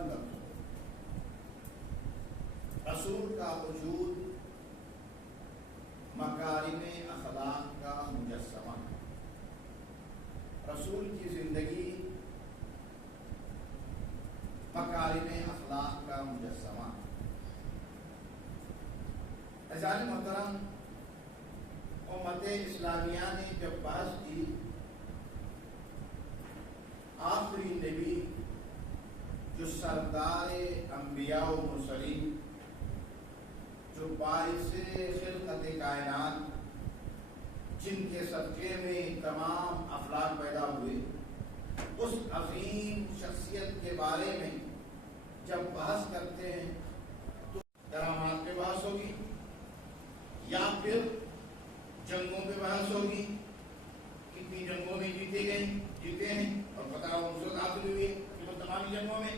کر دو۔ رسول کا وجود مکارم اخلاق کا مجسمہ ہے۔ رسول کی زندگی مکارم اخلاق کا مجسمہ ہے۔ عزیزان محترم، امت اسلامیہ نے جب بحث کی آخری نبی جو سردار انبیاء و مرسلین، جو باعث خلقت کائنات، جن کے صدقے میں تمام افراد پیدا ہوئے، اس عظیم شخصیت کے بارے میں جب بحث کرتے ہیں تو کرامات پہ بحث ہوگی یا پھر جنگوں پہ بحث ہوگی، کتنی جنگوں میں جیتے ہیں اور بتاؤ نصرت حاصل ہوئی ہے تمامی جنگوں میں۔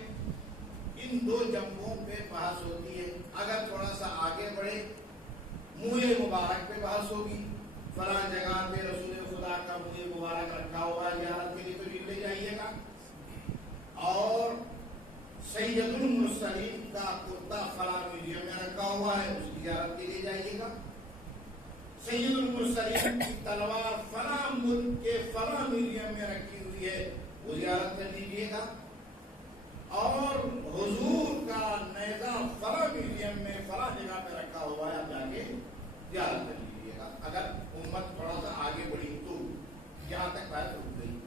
ان دو جنگوں پہ بحث ہوتی ہے۔ اگر تھوڑا سا آگے بڑھے، منہ مبارک پہ بحث ہوگی، فلاں جگہ پہ رسول خدا کا منہ مبارک رکھا ہوا ہے، زیارت کے لیے تو لے جائیے گا، اور سید المرسلین کا کرتا فلاں میوزیم میں رکھا ہوا ہے، اس کی زیارت کے لیے جائیے گا، سید المرسلین کی تلوار فلاں ملک کے فلاں میوزیم میں رکھی ہوئی ہے، وہ زیارت کر لیجیے گا، اور حضور کا نیزہ فلاں میوزیم میں فلاں جگہ پہ رکھا ہوا ہے، آپ جا کے زیارت کر لیجیے گا۔ اگر امت تھوڑا سا آگے بڑھی تو یہاں تک بحث رک گئی۔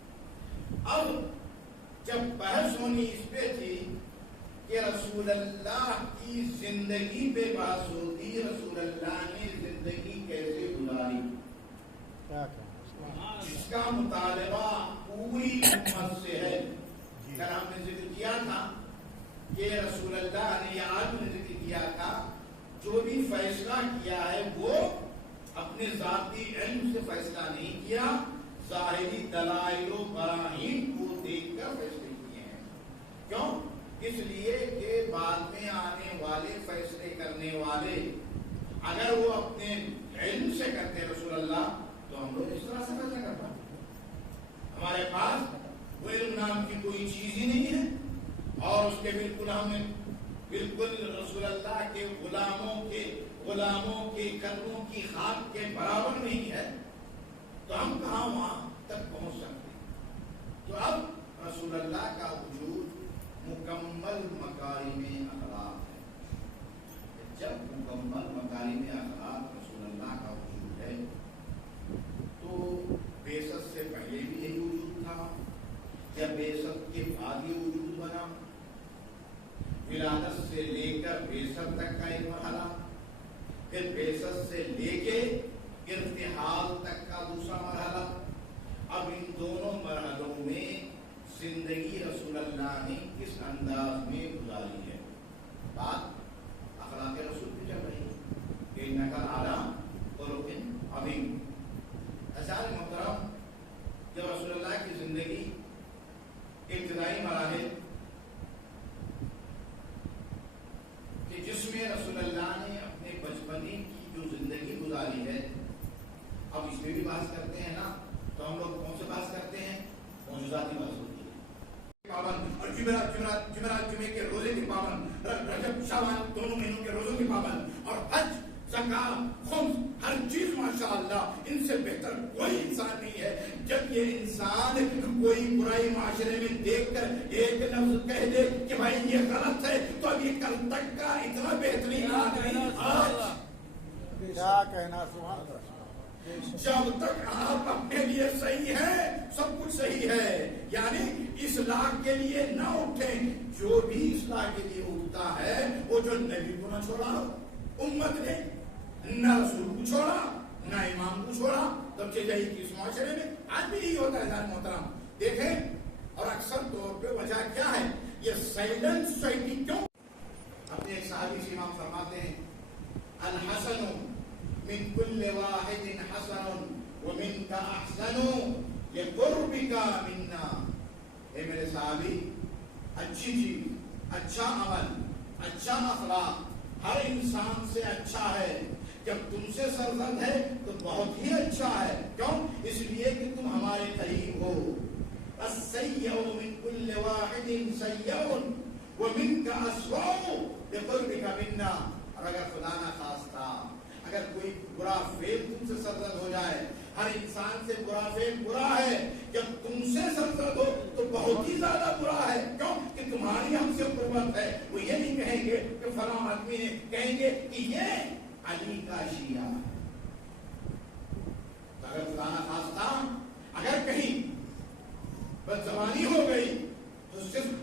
اب جب بحث ہونی اس پہ تھی کہ رسول اللہ کی زندگی پہ بحث ہوتی، رسول اللہ نے زندگی کیسے گزاری، جس کا مطالبہ پوری امت سے ہے۔ کل ہم نے ذکر کیا تھا کہ رسول اللہ نے، یا آج نے ذکر کیا تھا، جو بھی فیصلہ کیا ہے وہ اپنے ذاتی علم سے فیصلہ نہیں کیا، ظاہری دلائل و براہین کو دیکھ کر فیصلے کیے ہیں۔ کیوں؟ اس لیے کہ بعد میں آنے والے فیصلے کرنے والے اگر وہ اپنے علم سے کرتے رسول اللہ، تو ہم لوگ اس طرح سے فیصلہ کر پاتے۔ ہمارے پاس وہ علم نام کی کوئی چیز ہی نہیں ہے، اور اس کے بالکل ہمیں بالکل رسول اللہ کے غلاموں کے قدموں کی خاک کے برابر نہیں ہے، تو ہم کہاں وہاں تک پہنچ سکتے ہیں؟ تو اب رسول اللہ کا وجود مکمل مکارم اخلاق ہے۔ جب مکمل مکارم اخلاق رسول اللہ کا وجود ہے تو بعثت سے پہلے بھی یہی وجود تھا یا بعثت کے بعد یہ وجود بنا؟ ولادت سے لے کر بعثت تک کا ایک مرحلہ، پھر بعثت سے لے کے ارتحال تک کا دوسرا مرحلہ۔ اب ان دونوں مرحلوں میں زندگی رسول اللہ نے کس انداز میں گزاری ہے؟ بات اخلاق رسول پہ چل رہی ہے کہ نقل اعلیٰ خلق عظیم۔ عزیزان محترم، جب رسول اللہ کی زندگی ابتدائی مراحل کہ جس میں رسول اللہ نے اپنے بچپنے کی جو زندگی گزاری ہے، اب اس میں بھی بحث کرتے ہیں نا، تو ہم لوگ کون سے بحث کرتے ہیں؟ موجوداتی بحث ہوتی ہے، پابند، اور جمعرات جمعے کے روزے کے پابند، رجب شعبان دونوں مہینوں کے روزوں کے پابند، اور حج، زکات، خمس، ہر چیز ماشاءاللہ ان سے بہتر کوئی انسان نہیں ہے۔ جب یہ انسان کوئی برائی معاشرے میں دیکھ کر ایک لفظ کہہ دے کہ بھائی یہ غلط ہے، تو اب یہ کل تک کا اتنا بہترین آدمی آج کیا کہنا، سبحان اللہ، جب تک آپ اپنے لیے صحیح ہیں سب کچھ صحیح ہے، یعنی اصلاح کے لیے نہ اٹھیں۔ جو بھی اصلاح کے لیے اٹھتا ہے وہ جو نبی کو نہ چھوڑا، امت نے نہ رسول کو چھوڑا، نہ امام کو چھوڑا، تب کہ یہی کہ اس معاشرے میں آج بھی یہی ہوتا ہے۔ جان محترم دیکھیں، اور اکثر طور پہ وجہ کیا ہے؟ یہ سائلنٹ سوسائٹی کیوں؟ اپنے ایک صحابی سے امام فرماتے ہیں، الحسن من كل واحد حسن ومنك احسن لقربك منا۔ اے میرے صحابی، اچھی چیز، اچھا عمل، اچھا اخلاق ہر انسان سے اچھا ہے۔ جب تم سے سرزد ہے تو بہت ہی اچھا ہے۔ کیوں؟ اس لیے کہ تم ہمارے قریب ہو۔ السیء من كل واحد سیء ومنك أسوأ بقربك منا. اور اگر خدا نہ خواستہ اگر کوئی برا فعل تم سے سرزد ہو جائے، ہر انسان سے برا فعل برا ہے، جب تم سے سرزد ہو تو بہت ہی زیادہ برا ہے. کیوں کہ تمہاری ہم سے قربت ہے. وہ یہ نہیں کہیں گے کہ فلاں آدمی نے، کہیں گے کہ یہ علی کا شیعہ. اگر خدا نہ خواستہ اگر کہیں بدزبانی ہو گئی تو صرف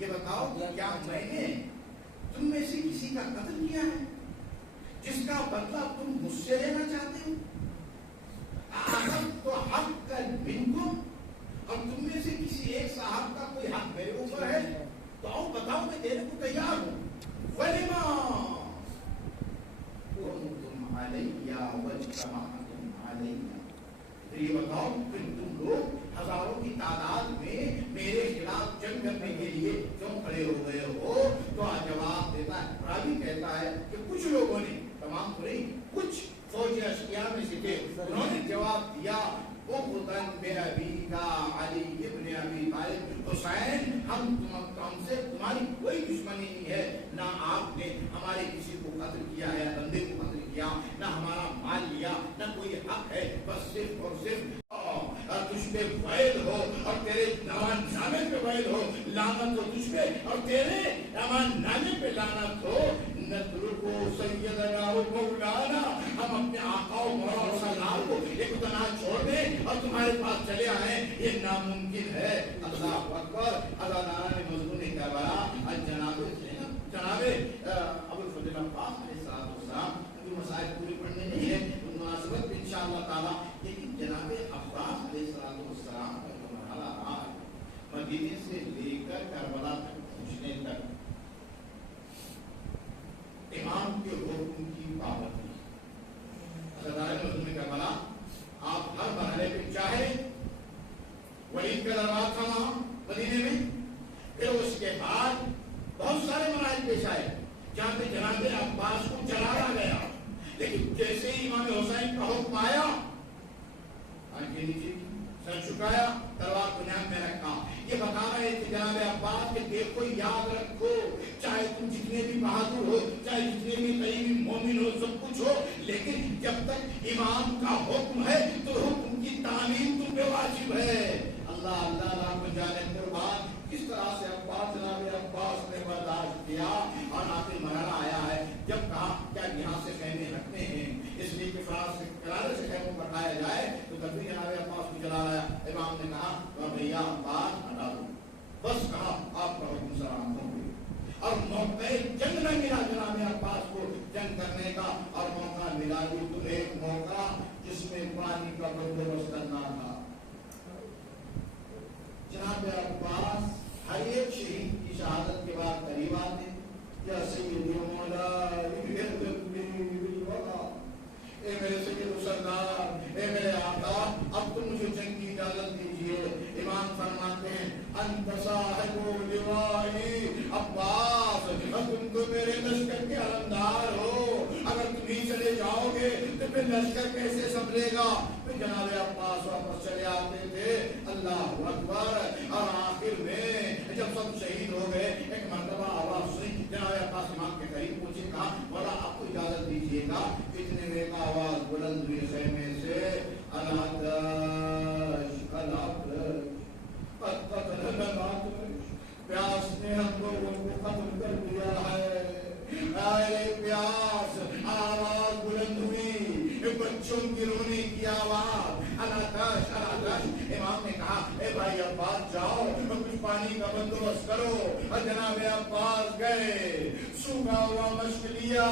یہ بتاؤ کیا میں نے تم میں سے کسی کا قتل کیا ہے جس کا بدلہ تم مجھ سے لینا چاہتے ہو؟ تو حق کا منکم، اور تم میں سے کسی ایک صاحب کا کوئی حق میرے اوپر ہے تو آؤ بتاؤ میں دینے کو تیار ہوں. وَلِمَا كُنْتُمْ عَلَيَّ وَاجْتَمَعْتُمْ عَلَيَّ، یہ بتاؤ کہ تم لوگ ہزاروں کی تعداد میں میرے خلاف جنگ کرنے کے لیے کیوں کھڑے ہو گئے ہو؟ تو جواب دیتا ہے، راوی کہتا ہے کہ کچھ لوگوں نے، تمام تو نہیں، کچھ فوج اشقیاء میں سے تھے، انہوں نے جواب دیا اُقْتَلْ بِأَبِيكَ علی ابن ابی طالب، حسین ہم سے تمہاری کوئی دشمنی نہیں ہے، نہ آپ نے ہمارے کسی کو قتل کیا ہے، بندے کو قتل کیا، نہ ہمارا مال لیا، نہ کوئی حق ہے، بس صرف اور صرف تجھ پہ وعید ہو اور تیرے امان نامے پہ وعید ہو، لعنت ہو تجھ پہ اور تیرے امان نامے پہ لعنت ہو، نترکو سیدنا و مولانا، ہم اپنے آقا و مولا سردار کو ایک تنہا چھوڑ دیں اور تمہارے پاس چلے آئیں، یہ ناممکن ہے۔ اللہ اکبر۔ اللہ تعالیٰ نے مضمون کربلا جناب ابو الفضل عباس علیہ السلام کی مسائل پورے پڑھنے نہیں ہے ان مناسبت میں انشاءاللہ تعالیٰ، لیکن جناب عباس علیہ السلام کا جو مرحلہ رہا ہے مدینے سے لے کر کربلا تک پہنچنے تک، امام کے حکم کی پابندی، حضرت مضمون کربلا آپ ہر مرحلے پہ چاہے ولید کا دربار تھا وہاں مدینے میں، پھر اس کے بعد بہت سارے مراحل پیش آئے جہاں پہ جناب عباس کو جلایا گیا، لیکن جیسے ہی امام حسین کا حکم آیا، آنکھیں نیچے سر جھکایا، تلوار بنیاد میں رکھا، یہ بتا رہے تھے جناب عباس کہ دیکھو یاد رکھو، چاہے تم جتنے بھی بہادر ہو، چاہے جتنے بھی قریبی مومن ہو، سب کچھ ہو، لیکن جب تک امام کا حکم ہے تو حکم کی تعلیم تم پہ واجب ہے۔ اللہ اللہ رب جانے قربان کس طرح سے عباس جناب عباس نے برداشت کیا، اور آخر مرحلہ آیا ہے جب کہا کیا یہاں سے خیمے رکھنے ہیں، اس لیے کہ فراز سے کنارے سے خیموں پر لایا جائے، تو تبھی جناب عباس کو جلا رہا ہے۔ امام نے کہا بھیا عباس ہٹا دو، بس کہا آپ کا حکم سلام ہو گئی، اور موقع جنگ نہ ملا جناب عباس کو جنگ کرنے کا، اور موقع ملا بھی تو ایک موقع جس میں پانی کا بندوبست کرنا تھا۔ جناب عباس ہر ایک شہید کی شہادت کے بعد قریب آتے، یا سیدی مولا اے میرے سید و سردار، اے میرے آقا، اب تم مجھے جنگ کی اجازت دیجیے۔ امام فرماتے ہیں انت صاحب لوائی عباس، تم تو میرے لشکر کے علمدار ہو، اگر تم ہی چلے جاؤ گے تو پھر لشکر کیسے سنبھلے گا؟ پھر جناب عباس واپس چلے آتے تھے۔ اللہ اکبر۔ اور آخر میں جب سب شہید ہو گئے، ایک مرتبہ آواز سنی، جناب عباس امام کے قریب پہنچے، کہا مولا آپ کو اجازت دیجیے گا؟ اتنے میں ایک آواز بلند ہوئی خیمے سے، پیاس نے ہم لوگوں کو ختم کر دیا ہے، اے پیاس۔ آواز بلند ہوئی، بچوں کی رونے کی آواز، الاتش الاتش۔ امام نے کہا اے بھائی عباس جاؤ کچھ پانی کا بندوبست کرو، اور جناب عباس گئے، سوکھا ہوا مشک لیا،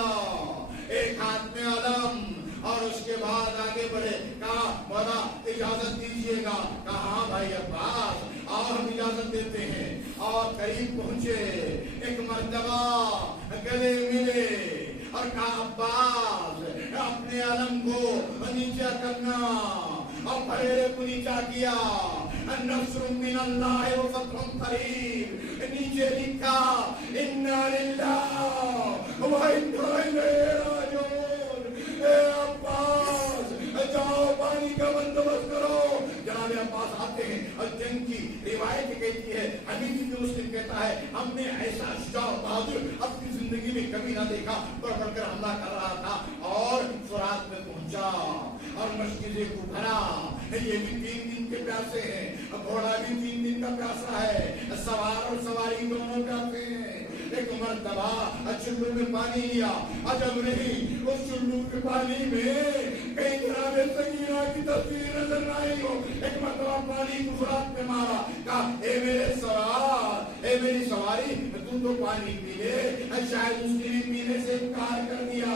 ایک ہاتھ میں علم، اور اس کے بعد آگے بڑھے، کہا مولا اجازت دیجیے گا؟ کہا ہاں بھائی عباس اور ہم اجازت دیتے ہیں، اور قریب پہنچے، ایک مرتبہ گلے ملے اور کہا عباس اپنے علم کو نیچا کرنا، اور پھیرے کو نیچا کیا، نصر من اللہ و فتح قریب، نیچے لکھا انا للہ و انا الیہ راجعون۔ اے عباس جاؤ پانی کا بندوبست کرو۔ جناب عباس آتے ہیں، اور جنگ کی روایت کہتی ہے، حدیث میں مسلم کہتا ہے ہم نے ایسا شجاع بہادر اپنی زندگی میں کبھی نہ دیکھا، بڑھ بڑھ کر حملہ کر رہا تھا، اور فرات میں پہنچا اور مشکلیں کو بھرا۔ یہ بھی 3 دن کے پیاسے ہیں، گھوڑا بھی 3 دن کا پیاسا ہے، سوار اور سواری دونوں پیاسے ہیں۔ ایک مرتبہ چلو میں پانی لیا، عجب نہیں اس چلو کے پانی میں کئی جناب سکینہ کی تصویر نظر آئی ہو۔ ایک مرتبہ پانی کو فرات میں مارا، کہا اے میرے سوار، اے میری سواری، تم تو پانی پی لے، شاید اس نے بھی پینے سے انکار کر دیا۔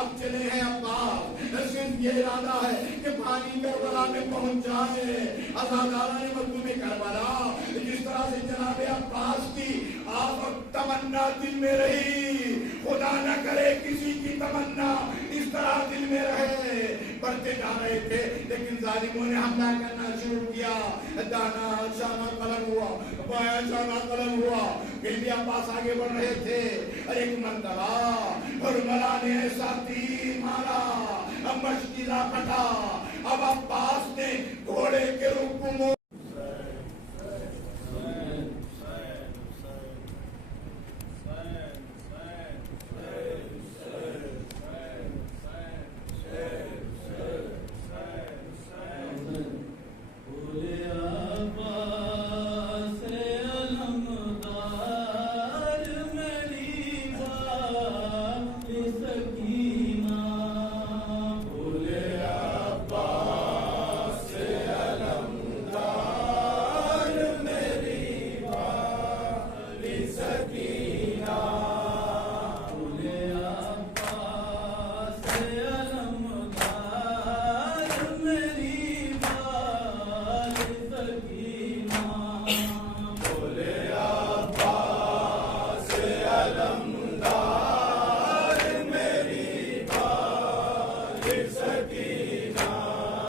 اب چلے ہیں عباس، صرف یہ ارادہ ہے کہ پانی کربلا میں پہنچ جائے۔ ازادارہ نے مضمون کربلا جس طرح سے جناب عباس کی آپ تمنا دل میں رہی، خدا خدا نہ کرے کسی کی تمنا اس طرح دل میں رہے. بڑھتے جا رہے تھے لیکن ظالموں نے حملہ کرنا شروع کیا. دانا شانہ قلم ہوا, بایاں شانہ قلم ہوا. پھر بھی عباس آگے بڑھ رہے تھے. اور ایک مرتبہ حرملہ نے ایسا تیر مارا, اب مشکلہ پھٹا. اب عباس نے گھوڑے کے رکوع علم